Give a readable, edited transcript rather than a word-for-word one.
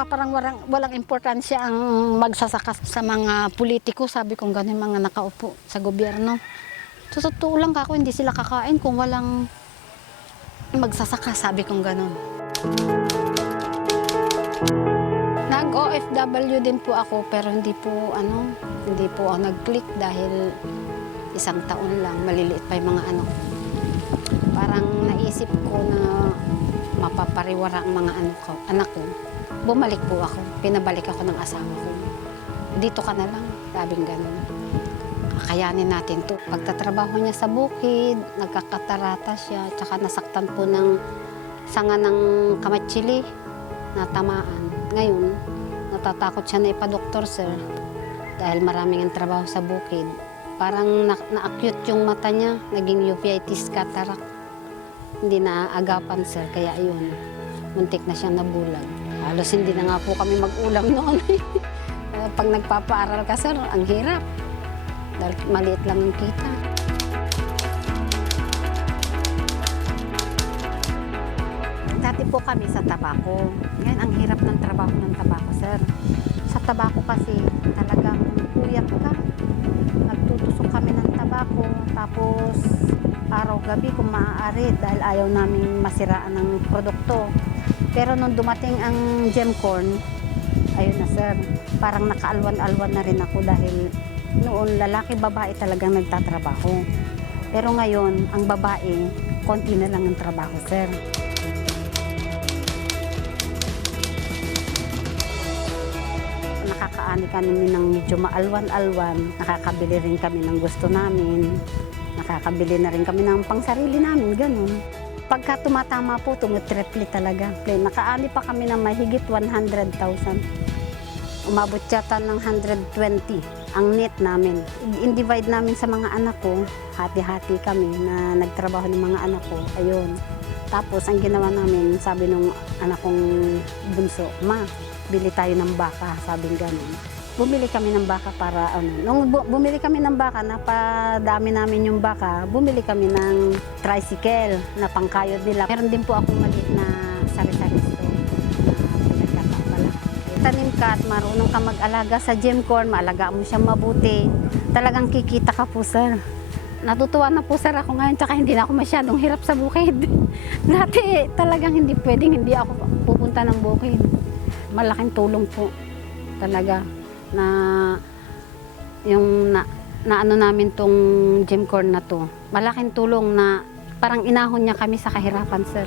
pa parang walang importansya ang magsasaka sa mga politiko, sabi kong gano'n, mga nakaupo sa gobyerno. Sa totoo lang kako, hindi sila kakain kung walang magsasaka, sabi kong gano'n. Nag-OFW din po ako pero hindi po ako nag-click dahil 1 taon lang, maliliit pa yung mga anak ko. Parang naisip ko na mapapariwara ang mga anak ko. Bumalik po ako, pinabalik ako ng asawa ko. Dito ka na lang, sabing gano'n. Kakayanin natin to. Pagtatrabaho niya sa bukid, nagkakatarata siya, tsaka nasaktan po ng sanga ng kamatsili na tamaan. Ngayon, natatakot siya na ipa-doktor, sir, dahil maraming ang trabaho sa bukid. Parang na-acute yung mata niya, naging uveitis cataract. Hindi na agapan, sir, kaya ayun, muntik na siyang nabulag. Halos hindi na nga po kami mag-ulam noon. Pag nagpapaaral ka, sir, ang hirap. Dahil maliit lang ang kita. Dati po kami sa tabako. Ngayon, ang hirap ng trabaho ng tabako, sir. Sa tabako kasi talagang puyat ka. Nagtutusok kami ng tabako, tapos araw-gabi kung maaari dahil ayaw namin masiraan ng produkto. Pero nung dumating ang Gemcorn, ayun na, sir, parang nakaalwan-alwan na rin ako dahil noon lalaki-babae talagang nagtatrabaho. Pero ngayon, ang babae, konti na lang ang trabaho, sir. Nakakaani kami ng medyo maalwan-alwan, nakakabili rin kami ng gusto namin, nakakabili na rin kami ng pangsarili namin, ganun. Pagka tumatama po, tumitriple talaga. Nakaani pa kami ng mahigit 100,000. Umabot yata ng 120 ang net namin. In-divide namin sa mga anak ko, hati-hati kami na nagtrabaho ng mga anak ko, ayun. Tapos ang ginawa namin, sabi nung anak kong bunso, "Ma, bili tayo ng baka," sabing gano'n. Bumili kami ng baka para nung bumili kami ng baka, napadami namin yung baka, bumili kami ng tricycle na pangkayod nila. Meron din po akong maliit na sari-sari store na pinagkakabala. Tanim ka at marunong ka mag-alaga sa Gemcorn, maalagaan mo siyang mabuti, talagang kikita ka po, sir. Natutuwa na po, sir, ako ngayon, tsaka hindi na ako masyadong hirap sa bukid. Dati talagang hindi pwedeng hindi ako pupunta ng bukid. Malaking tulong po talaga na yung naano namin tong Gemcorn na to. Malaking tulong na parang inahon niya kami sa kahirapan, sir.